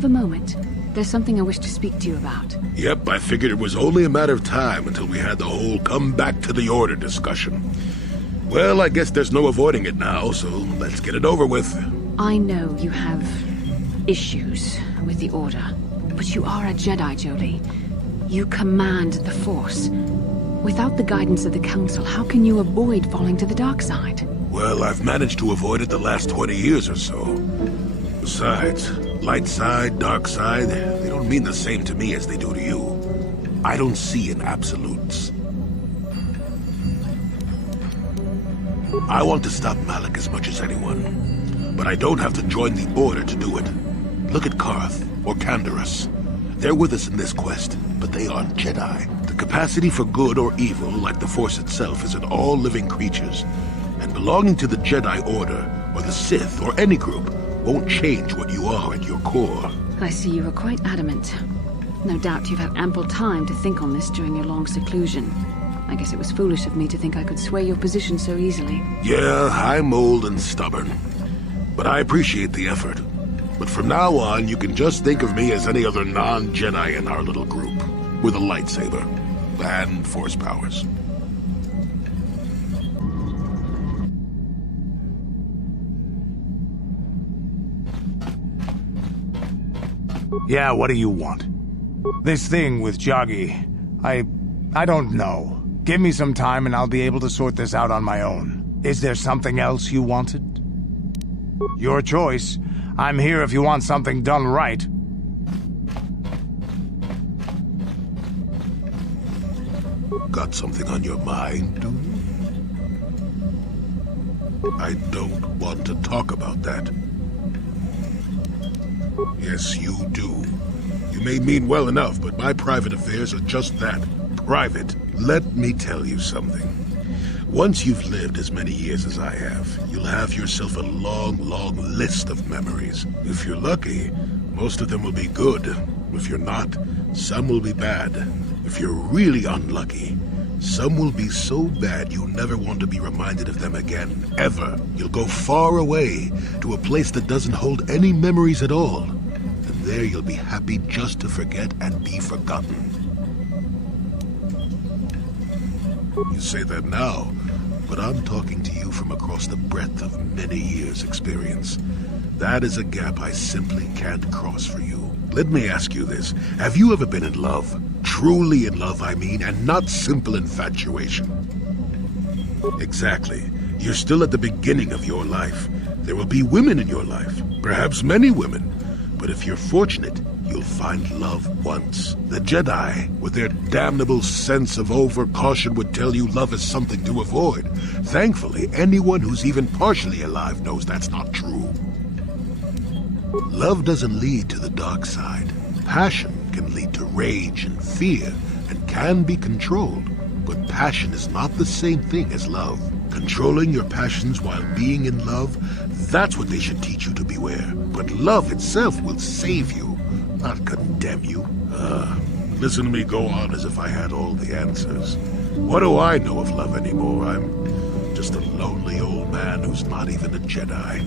have a moment? There's something I wish to speak to you about. Yep, I figured it was only a matter of time until we had the whole come back to the order discussion. Well, I guess there's no avoiding it now, so let's get it over with. I know you have issues with the Order, but you are a Jedi, Jolie. You command the Force. Without the guidance of the Council, how can you avoid falling to the dark side? Well, I've managed to avoid it the last 20 years or so. Besides, light side, dark side, they don't mean the same to me as they do to you. I don't see in absolutes. I want to stop Malak as much as anyone, but I don't have to join the Order to do it. Look at Karth, or Canderous. They're with us in this quest, but they aren't Jedi. The capacity for good or evil, like the Force itself, is in all living creatures. And belonging to the Jedi Order, or the Sith, or any group, won't change what you are at your core. I see you were quite adamant. No doubt you've had ample time to think on this during your long seclusion. I guess it was foolish of me to think I could sway your position so easily. Yeah, I'm old and stubborn. But I appreciate the effort. But from now on, you can just think of me as any other non-Jedi in our little group, with a lightsaber and Force powers. Yeah, what do you want? This thing with Joggy, I don't know. Give me some time and I'll be able to sort this out on my own. Is there something else you wanted? Your choice. I'm here if you want something done right. Got something on your mind, do you? I don't want to talk about that. Yes, you do. You may mean well enough, but my private affairs are just that. Private. Let me tell you something. Once you've lived as many years as I have, you'll have yourself a long, long list of memories. If you're lucky, most of them will be good. If you're not, some will be bad. If you're really unlucky, some will be so bad you'll never want to be reminded of them again, ever. You'll go far away, to a place that doesn't hold any memories at all. And there you'll be happy just to forget and be forgotten. You say that now, but I'm talking to you from across the breadth of many years' experience. That is a gap I simply can't cross for you. Let me ask you this. Have you ever been in love? Truly in love, I mean, and not simple infatuation. Exactly. You're still at the beginning of your life. There will be women in your life, perhaps many women. But if you're fortunate, you'll find love once. The Jedi, with their damnable sense of over-caution, would tell you love is something to avoid. Thankfully, anyone who's even partially alive knows that's not true. Love doesn't lead to the dark side. Passion can lead to rage and fear, and can be controlled. But passion is not the same thing as love. Controlling your passions while being in love, that's what they should teach you to beware. But love itself will save you, not condemn you. Listen to me go on as if I had all the answers. What do I know of love anymore? I'm just a lonely old man who's not even a Jedi.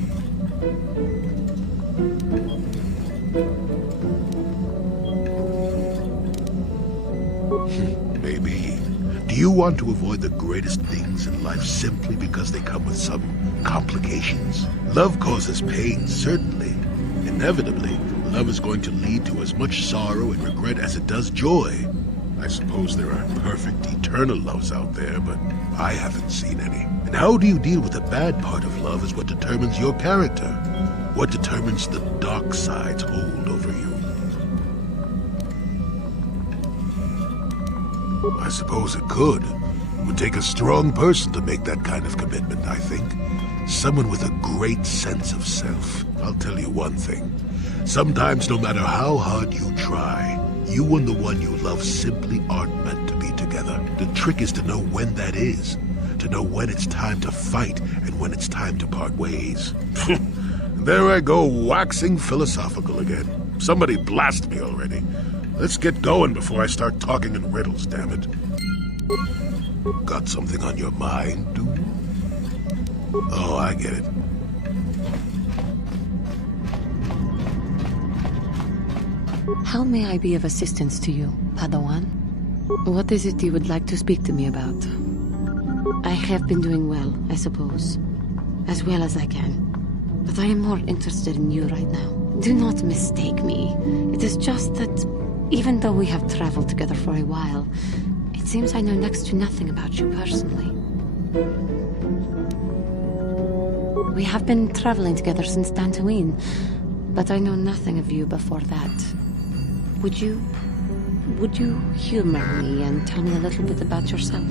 Maybe. Do you want to avoid the greatest things in life simply because they come with some complications? Love causes pain, certainly. Inevitably, love is going to lead to as much sorrow and regret as it does joy. I suppose there are perfect, eternal loves out there, but I haven't seen any. And how do you deal with the bad part of love is what determines your character. What determines the dark side's hold over you. I suppose it could. It would take a strong person to make that kind of commitment, I think. Someone with a great sense of self. I'll tell you one thing. Sometimes, no matter how hard you try, you and the one you love simply aren't meant to be together. The trick is to know when that is. To know when it's time to fight and when it's time to part ways. There I go, waxing philosophical again. Somebody blast me already. Let's get going before I start talking in riddles, damn it. Got something on your mind, dude? Oh, I get it. How may I be of assistance to you, Padawan? What is it you would like to speak to me about? I have been doing well, I suppose. As well as I can. But I am more interested in you right now. Do not mistake me. It is just that, even though we have traveled together for a while, it seems I know next to nothing about you personally. We have been traveling together since Dantooine, but I know nothing of you before that. Would you humor me and tell me a little bit about yourself?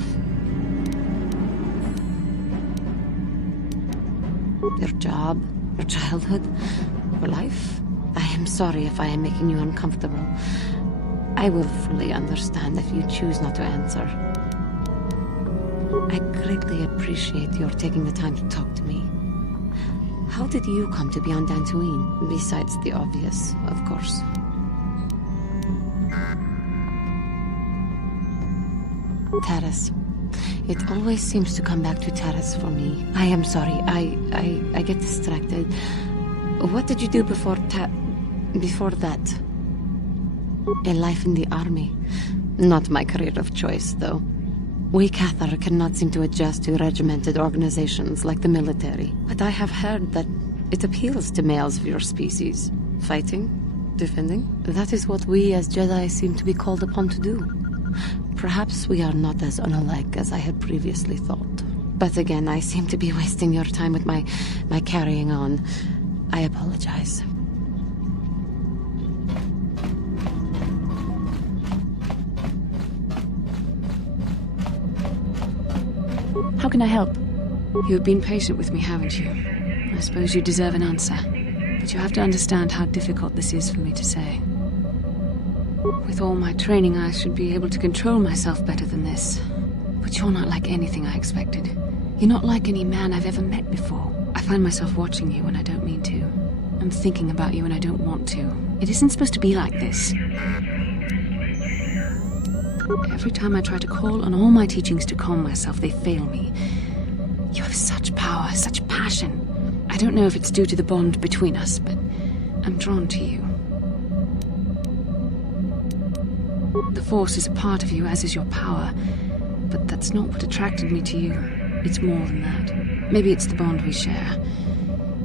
Your job, your childhood, your life? I am sorry if I am making you uncomfortable. I will fully understand if you choose not to answer. I greatly appreciate your taking the time to talk to me. How did you come to be on Dantooine, besides the obvious, of course? Terrace. It always seems to come back to Terrace for me. I am sorry, I get distracted. What did you do before that? A life in the army. Not my career of choice, though. We KoTOR cannot seem to adjust to regimented organizations like the military. But I have heard that it appeals to males of your species. Fighting? Defending? That is what we as Jedi seem to be called upon to do. Perhaps we are not as unalike as I had previously thought. But again, I seem to be wasting your time with my carrying on. I apologize. How can I help? You've been patient with me, haven't you? I suppose you deserve an answer. But you have to understand how difficult this is for me to say. With all my training, I should be able to control myself better than this. But you're not like anything I expected. You're not like any man I've ever met before. I find myself watching you when I don't mean to. I'm thinking about you when I don't want to. It isn't supposed to be like this. Every time I try to call on all my teachings to calm myself, they fail me. You have such power, such passion. I don't know if it's due to the bond between us, but I'm drawn to you. The Force is a part of you, as is your power. But that's not what attracted me to you. It's more than that. Maybe it's the bond we share.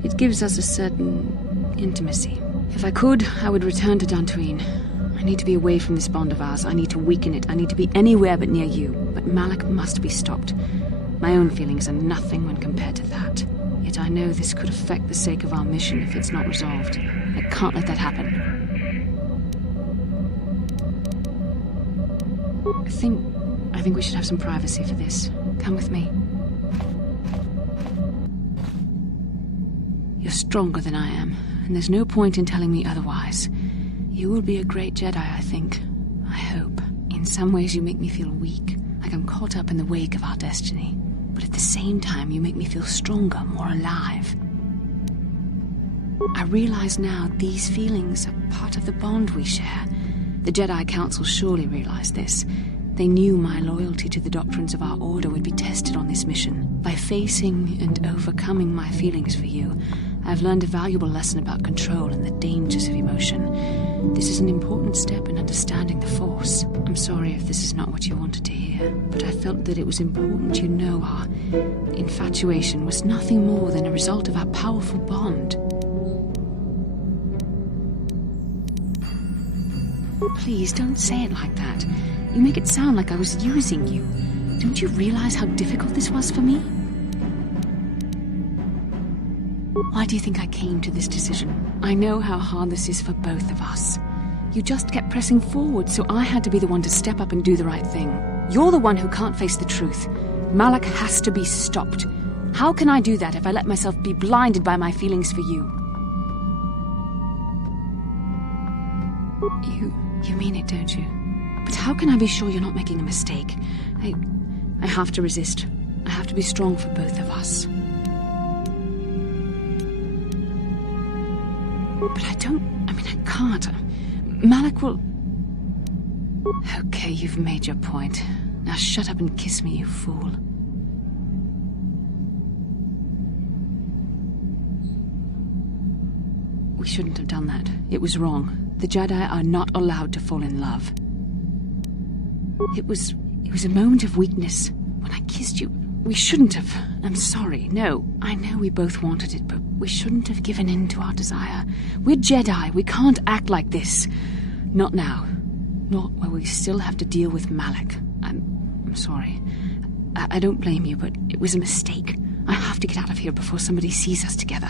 It gives us a certain intimacy. If I could, I would return to Dantooine. I need to be away from this bond of ours. I need to weaken it. I need to be anywhere but near you. But Malak must be stopped. My own feelings are nothing when compared to that. Yet I know this could affect the sake of our mission if it's not resolved. I can't let that happen. I think we should have some privacy for this. Come with me. You're stronger than I am, and there's no point in telling me otherwise. You will be a great Jedi, I think. I hope. In some ways you make me feel weak, like I'm caught up in the wake of our destiny. But at the same time, you make me feel stronger, more alive. I realize now these feelings are part of the bond we share. The Jedi Council surely realized this. They knew my loyalty to the doctrines of our order would be tested on this mission. By facing and overcoming my feelings for you, I've learned a valuable lesson about control and the dangers of emotion. This is an important step in understanding the Force. I'm sorry if this is not what you wanted to hear, but I felt that it was important you know our infatuation was nothing more than a result of our powerful bond. Please, don't say it like that. You make it sound like I was using you. Don't you realize how difficult this was for me? Why do you think I came to this decision? I know how hard this is for both of us. You just kept pressing forward, so I had to be the one to step up and do the right thing. You're the one who can't face the truth. Malak has to be stopped. How can I do that if I let myself be blinded by my feelings for you? You mean it, don't you? But how can I be sure you're not making a mistake? I have to resist. I have to be strong for both of us. But I can't. Malak will... Okay, you've made your point. Now shut up and kiss me, you fool. We shouldn't have done that. It was wrong. The Jedi are not allowed to fall in love. It was a moment of weakness when I kissed you. We shouldn't have. I'm sorry. No, I know we both wanted it, but we shouldn't have given in to our desire. We're Jedi. We can't act like this. Not now. Not while we still have to deal with Malak. I'm sorry. I don't blame you, but it was a mistake. I have to get out of here before somebody sees us together.